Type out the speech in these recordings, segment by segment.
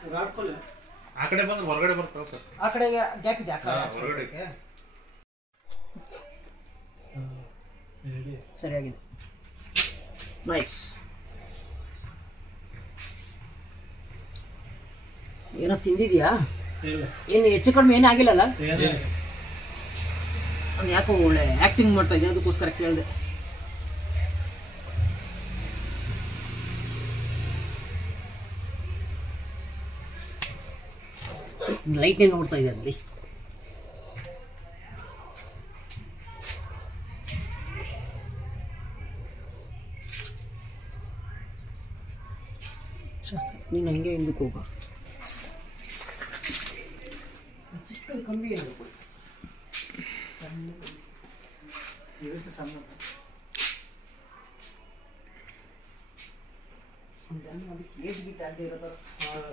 ಆ ಕಡೆ ಬಂದ್ರೆ ಹೊರಗಡೆ ಬರ್ತಾವ ಸರ್. ಆ ಕಡೆ ಗ್ಯಾಪ್ ಇದೆ, ಆ ಕಡೆ ಹೊರಗಡೆ ಸರಿಯಾಗಿದೆ. ನೈಸ್. ಏನೋ ತಿಂದಿದ್ಯಾ? ಏನು ಹೆಚ್ಚು ಕಡಿಮೆ ಏನೂ ಆಗಿಲ್ಲಲ್ಲ? ಅದು ಯಾಕೋ ಒಳ್ಳೆ ಆ್ಯಕ್ಟಿಂಗ್ ಮಾಡ್ತಾ ಇದ್ದೆ, ಅದಕ್ಕೋಸ್ಕರ ಕೇಳಿದೆ. ಲೈಟ್ನೇ ನೋಡ್ತಾ ಇದೆ ಅಲ್ಲಿ. ನೀನು ಹಂಗೆ ಹಿಂದಕ್ಕೆ ಹೋಗ. ಚಿಕ್ಕ ಕಮ್ಮಿ ಇರಬೇಕು, ಸಣ್ಣ ಸಣ್ಣ ಅದಕ್ಕೆ ಏಜ್ ಗೀಟ್ ಆಗದೆ ಇರೋದು. ಅದು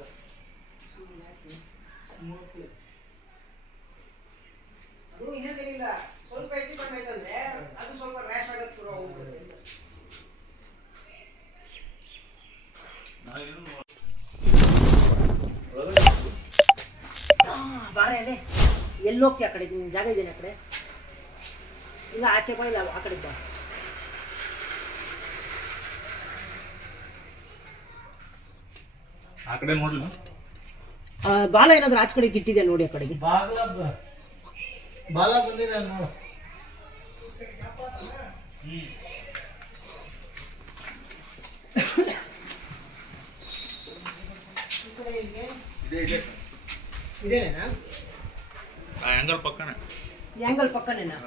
ಇನ್ನೇನಿಲ್ಲ, ಸ್ವಲ್ಪ ಹೆಚ್ಚು ಕಡಿಮೆ ಆಯ್ತಂದ್ರೆ ಅದು ಸ್ವಲ್ಪ ರ್ಯಾಶ್ ಆಗೋದು ಶುರು ಹೋಗ್ಬಿಡುತ್ತೆ. ಬಾರೆ ಅಲ್ಲೇ ಎಲ್ಲಿ ಹೋಗ್ತೀಯ? ಆ ಕಡೆ ಜಾಗ ಇದ್ದೇನೆ, ಆ ಕಡೆ ಇಲ್ಲ, ಆಚೆ ಬಾ, ಇಲ್ಲ ಆ ಕಡೆ ಬಾ. ಆ ಕಡೆ ನೋಡ್ಲಿ. ಬಾಲ ಏನಾದ್ರು ಆಚೆ ಕಡೆಗೆ ಇಟ್ಟಿದ್ಯಾ ನೋಡಿ, ಆ ಕಡೆಗೆ ಬಾಲ ಬಂದಿದೆ ನೋಡು. ಇದೇನೇನಾ? ಆಂಗಲ್ ಪಕ್ಕನೆ, ಆಂಗಲ್ ಪಕ್ಕನೇನಾ?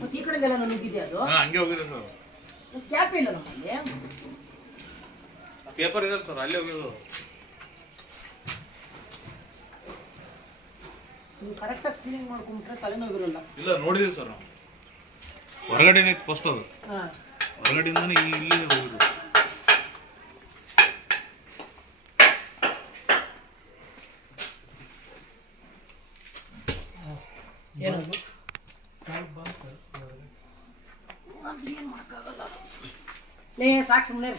ಮತ್ತೆ ಈ ಕಡೆದೆಲ್ಲ ನಾನು ನುಗ್ಗಿದ್ಯಾ? ಅದು ಹಂಗೆ ಹೋಗಿದೆ ಸರ್. ಕ್ಯಾಪ್ ಇಲ್ಲ ನಮ್ಮಲ್ಲಿ. ಪೇಪರ್ ಇದೆ ಸರ್, ಅಲ್ಲೇ ಹೋಗಿದ್ದು. ನೀವು ಕರೆಕ್ಟಾಗಿ ಫೀಲಿಂಗ್ ಮಾಡ್ಕೊಂಡ್ರೆ ತಲೆನೋವಿರಲ್ಲ. ಇಲ್ಲ, ನೋಡಿದೀವಿ ಸರ್ ನಾವು. ಹೊರಗಡೆನೇ ಇತ್ತು ಫಸ್ಟ್ ಅದು. ಹಾಂ, ಹೊರಗಡೆಯಿಂದಾನೆ ಇಲ್ಲಿ ಹೋಗಿದ್ದು. ಏನದು? ಏನು ಮಾಡೋಕ್ಕಾಗಲ್ಲ. ಸಾಕು ಸುಮ್ಮನೆ.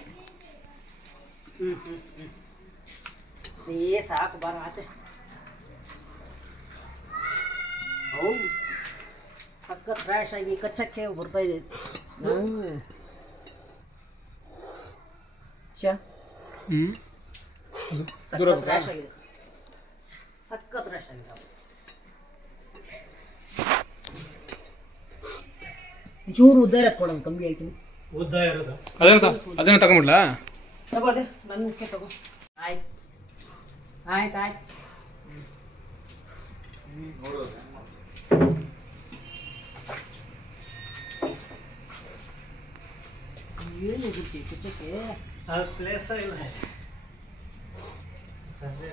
ಸಾಕು, ಬಾರ ಆಚೆ. ಹೌದು, ಸಖತ್ ಫ್ರೆಶ್ ಆಗಿ ಕಚ್ಚಕ್ಕೆ ಬರ್ತಾ ಇದೆ. ಸಖತ್ ಫ್ರೆಶ್ ಆಗಿದೆ, ಸಖತ್ ಫ್ರೆಶ್ ಆಗಿದೆ. ಚೂರು ಉದ್ದ ಇರತ್ತೆ ಕೊಡೋದು, ಕಮ್ಮಿ ಹೇಳ್ತೀನಿ. ಉದ್ದ ಇರೋದು ಅದನ್ನ ತಗೊಂಡ್ಬಿಡ್ಲಾ? ತಗೋ, ಅದೇ ನನಗೆ ತಗೋ. ಆಯ್ತು ಆಯ್ತು ಆಯ್ತು. ಏನು ಬಿಡ್ತೀವಿ ಕುಚ್ಚಕ್ಕೆ? ಅದು ಪ್ಲೇಸ ಇಲ್ಲ ಸಂಜೆ.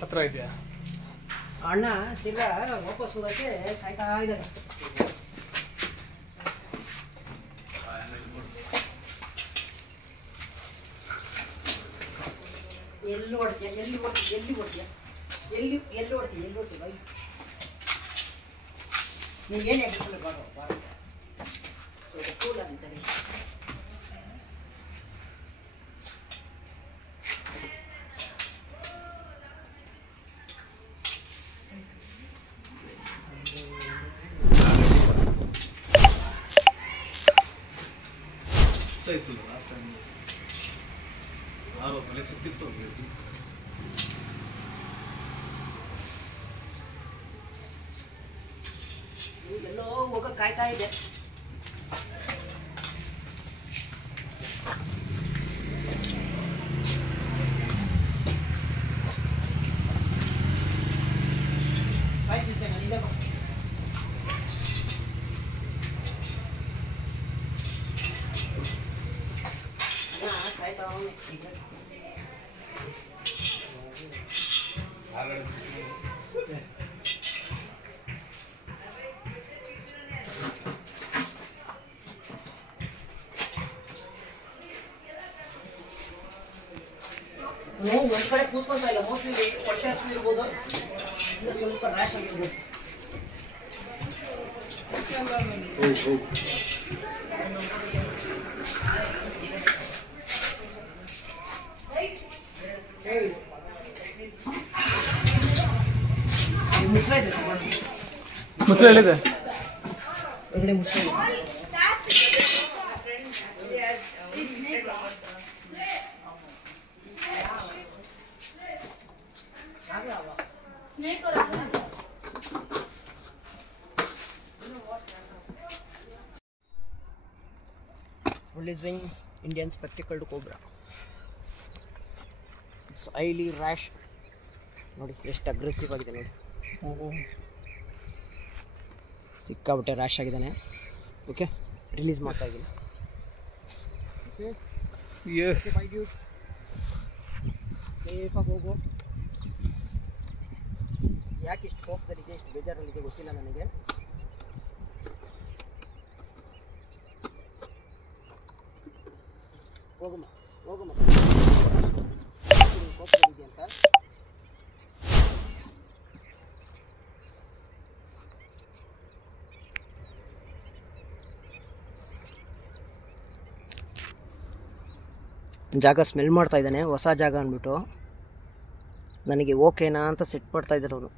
ಹತ್ರ ಇದೆಯಾ? ಅಣ್ಣ ತಿರ್ಗಾ ವಾಪಸ್ ಹೋಗಕ್ಕೆ ಕಾಯ್ತಾ ಇದ್ದಾರೆ. ಎಲ್ಲಿ ಹೊಡ್ತೀಯ, ಎಲ್ಲಿ ಹೊಡ್ತೀಯ, ಎಲ್ಲಿ ಹೊಡ್ತೀಯ, ಎಲ್ಲಿ ಎಲ್ಲಿ ಹೊಡ್ತೀಯ, ಎಲ್ಲಿ ಹೊಡ್ತೀಯ? ಬೈ ನೀವು ಏನು ಎಕ್ಸ್ಪ್ಲೇನ್ ಮಾಡೋ ಬಾರ ಸ್ವಲ್ಪ ಕೂಲ್ ಅಂತಾರೆ. ಲಾಸ್ಟ್ ಟೈಮ್ ಯಾರು ತಲೆ ಸುತ್ತಿತ್ತು. ಎಲ್ಲೋ ಹೋಗಕ್ಕೆ ಕಾಯ್ತಾ ಇದೆ. ಒಂದು ಕಡೆ ಕೂತ್ಕೊಂತ ಇಲ್ಲ, ಮೋಸ್ಟ್ಲಿ ಹೊಟ್ಟೆ ಹಸ್ವು ಇರ್ಬೋದು, ಇಲ್ಲ ಸ್ವಲ್ಪ ರ್ಯಾಶ್ ಆಗಿರ್ಬೋದು. ಮುಸ್ಲ ಇದೆ ಮುಚ್ಚಳ ಎಲ್ಲಿದೆ? ಒಳಗಡೆ ಮುಸ್ಲ ಇದೆ. Releasing Indian spectacled cobra. It's highly rash. ನೋಡಿ ಎಷ್ಟು ಅಗ್ರೆಸಿವ್ ಆಗಿದೆ ನೋಡಿ. ಸಿಕ್ಕಾಬಿಟ್ಟೆ ರ್ಯಾಶ್ ಆಗಿದ್ದಾನೆ. ಓಕೆ, ರಿಲೀಸ್ ಮಾಡ್ತಾ ಇದ್ದೀನಿ. ಯಸ್. ಸೇಫಾಗಿ ಹೋಗು. ಯಾಕೆ ಇಷ್ಟು ಕೋಪದಲ್ಲಿದೆ, ಇಷ್ಟು ಬೇಜಾರಲ್ಲಿದೆ ಗೊತ್ತಿಲ್ಲ ನನಗೆ. ಹೋಗಮ್ಮ ಹೋಗಮ್ಮ, ಕೋಪದಲ್ಲಿದೆ ಅಂತ. ಜಾಗ ಸ್ಮೆಲ್ ಮಾಡ್ತಾ ಇದ್ದಾನೆ, ಹೊಸ ಜಾಗ ಅಂದ್ಬಿಟ್ಟು ನನಗೆ ಓಕೆನಾ ಅಂತ ಸೆಟ್ ಮಾಡ್ತಾ ಇದ್ದಾರೆ ಅವನು.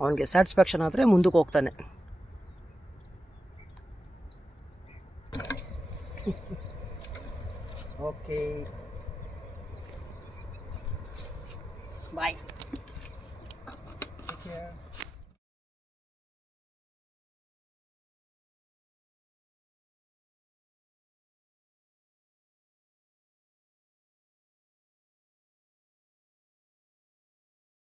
ಅವನಿಗೆ ಸ್ಯಾಟಿಸ್ಫ್ಯಾಕ್ಷನ್ ಆದರೆ ಮುಂದಕ್ಕೆ ಹೋಗ್ತಾನೆ. ಓಕೆ ಬಾಯ್.